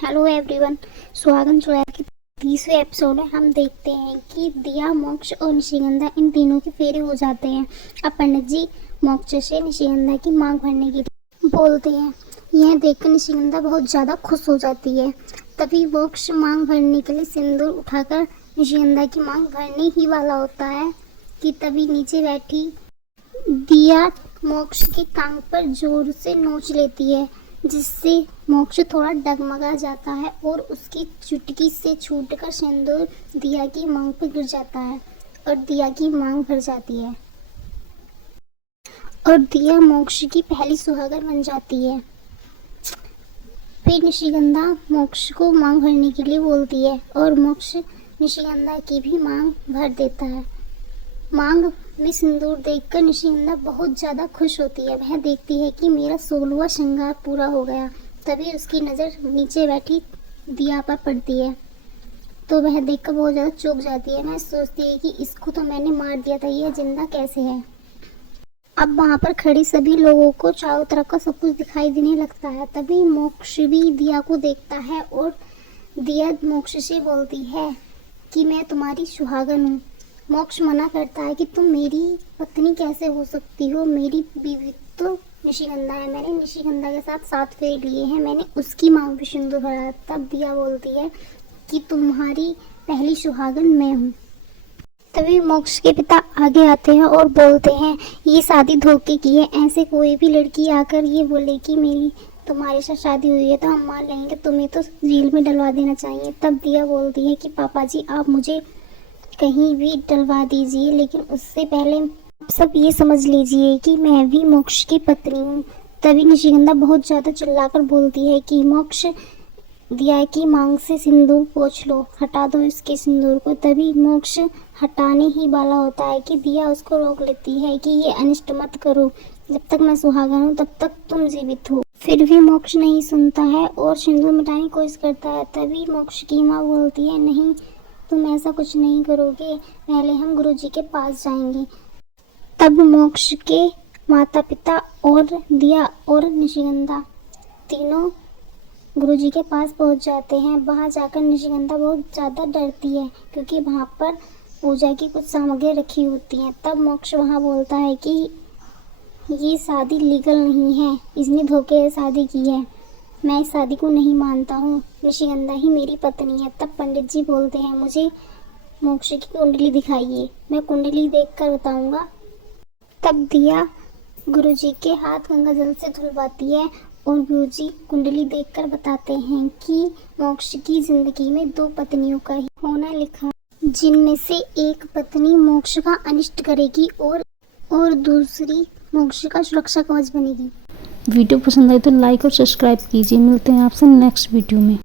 Hello everyone, स्वागत जोया के 30वें episode में हम देखते हैं कि दिया, मोक्ष और निशिगंधा इन तीनों के फेरे हो जाते हैं। अब पंडित जी मोक्ष से निशिगंधा की मांग भरने के लिए बोलते हैं। यह देखकर निशिगंधा बहुत ज़्यादा खुश हो जाती है। तभी मोक्ष मांग भरने के लिए सिंदूर उठाकर निशिगंधा की मांग भरने ही वाला होता है कि तभी नीचे बैठी दिया मोक्ष के कान पर जोर से नोच लेती है, जिससे मोक्ष थोड़ा डगमगा जाता है और उसकी चुटकी से छूटकर सिंदूर दिया की मांग पर गिर जाता है और दिया की मांग भर जाती है और दिया मोक्ष की पहली सुहागन बन जाती है। फिर निशिगंधा मोक्ष को मांग भरने के लिए बोलती है और मोक्ष निशिगंधा की भी मांग भर देता है। मांग में सिंदूर देखकर निशिगंधा बहुत ज़्यादा खुश होती है। वह देखती है कि मेरा 16वां श्रृंगार पूरा हो गया। तभी उसकी नज़र नीचे बैठी दिया पर पड़ती है, तो वह देखकर बहुत ज़्यादा चौंक जाती है। वह सोचती है कि इसको तो मैंने मार दिया था, यह जिंदा कैसे है। अब वहाँ पर खड़े सभी लोगों को चारों तरफ का सब कुछ दिखाई देने लगता है। तभी मोक्ष भी दिया को देखता है और दिया मोक्ष से बोलती है कि मैं तुम्हारी सुहागन हूँ। मोक्ष मना करता है कि तुम मेरी पत्नी कैसे हो सकती हो, मेरी बीवी तो निशिगंधा है। मैंने निशिगंधा के साथ 7 फेरे लिए हैं, मैंने उसकी मांग भी सिंदूर भरा। तब दिया बोलती है कि तुम्हारी पहली सुहागन मैं हूँ। तभी मोक्ष के पिता आगे आते हैं और बोलते हैं ये शादी धोखे की है। ऐसे कोई भी लड़की आकर ये बोले कि मेरी तुम्हारे साथ शादी हुई है तो हम मान लेंगे, तुम्हें तो जेल में डलवा देना चाहिए। तब दिया बोलती है कि पापा जी आप मुझे कहीं भी डलवा दीजिए, लेकिन उससे पहले आप सब ये समझ लीजिए कि मैं भी मोक्ष की पत्नी हूँ। तभी निशिगंधा बहुत ज़्यादा चिल्लाकर बोलती है कि मोक्ष दिया की मांग से सिंदूर पोंछ लो, हटा दो इसके सिंदूर को। तभी मोक्ष हटाने ही वाला होता है कि दिया उसको रोक लेती है कि ये अनिष्ट मत करो, जब तक मैं सुहागन हूँ तब तक तुम जीवित हो। फिर भी मोक्ष नहीं सुनता है और सिंदूर मिटाने की कोशिश करता है। तभी मोक्ष की माँ बोलती है नहीं, तुम ऐसा कुछ नहीं करोगे, पहले हम गुरुजी के पास जाएंगे। तब मोक्ष के माता पिता और दिया और निशिगंधा तीनों गुरुजी के पास पहुंच जाते हैं। वहां जाकर निशिगंधा बहुत ज़्यादा डरती है क्योंकि वहां पर पूजा की कुछ सामग्री रखी होती हैं। तब मोक्ष वहां बोलता है कि ये शादी लीगल नहीं है, इसने धोखे से शादी की है, मैं इस शादी को नहीं मानता हूँ, निशिगंधा ही मेरी पत्नी है। तब पंडित जी बोलते हैं मुझे मोक्ष की कुंडली दिखाइए, मैं कुंडली देखकर बताऊंगा। तब दिया गुरुजी के हाथ गंगा जल से धुलवाती है और गुरुजी कुंडली देखकर बताते हैं कि मोक्ष की जिंदगी में 2 पत्नियों का ही होना लिखा, जिनमें से एक पत्नी मोक्ष का अनिष्ट करेगी और दूसरी मोक्ष का सुरक्षा कवच बनेगी। वीडियो पसंद आए तो लाइक और सब्सक्राइब कीजिए। मिलते हैं आपसे नेक्स्ट वीडियो में।